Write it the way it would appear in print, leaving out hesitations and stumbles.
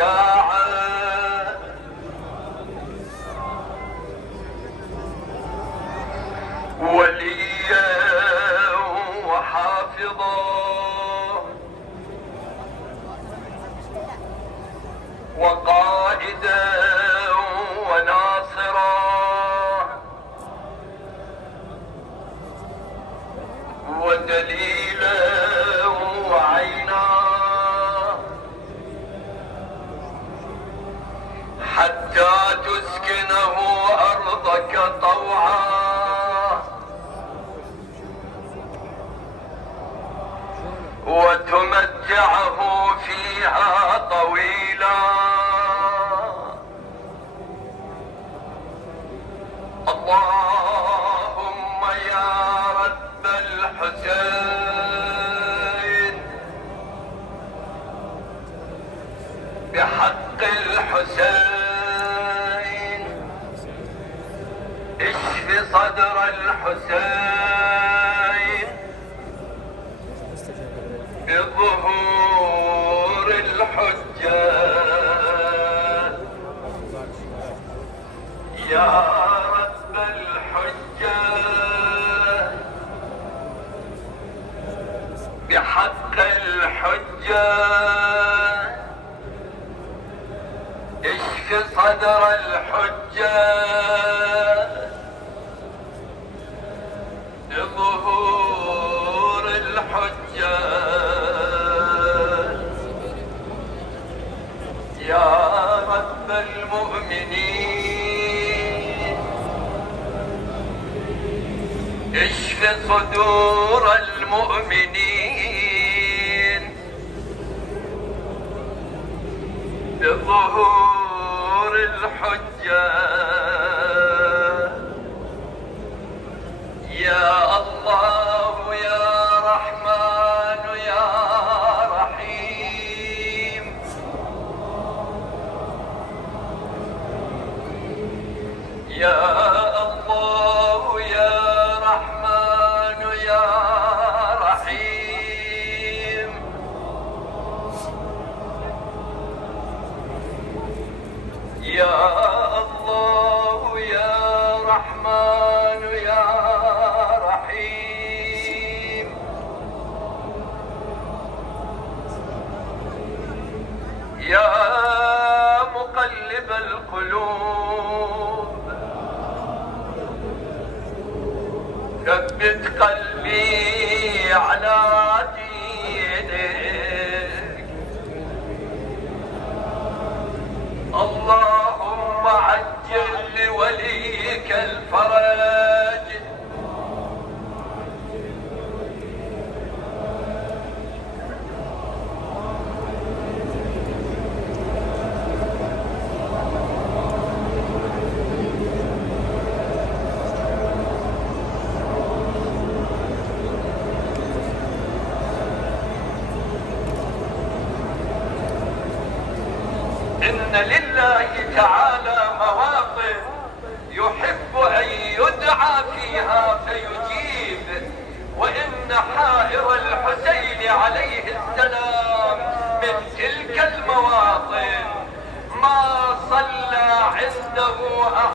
شجاعة وليا وحافظا وقائدا وناصرا ودليلا وعينا حتى تسكنه أرضك طوعا وتمتعه فيها طويلا. اللهم يا رب الحسين بحق الحسين اشف صدر الحسين بظهور الحجة يا رب الحجة بحق الحجة اشف صدر الحجة بظهور الحجة يا رب المؤمنين اشف صدور المؤمنين بظهور الحجة يا الله يا رحمن يا رحيم يا الله يا رحمن يا رحيم يا الله يا رحمن يا رحيم يا مقلب القلوب ثبت قلبي على دينك. اللهم عجل لوليك الفرج إن لله تعالى مواطن يحب أن يدعى فيها فيجيب، وإن حائر الحسين عليه السلام من تلك المواطن ما صلى عنده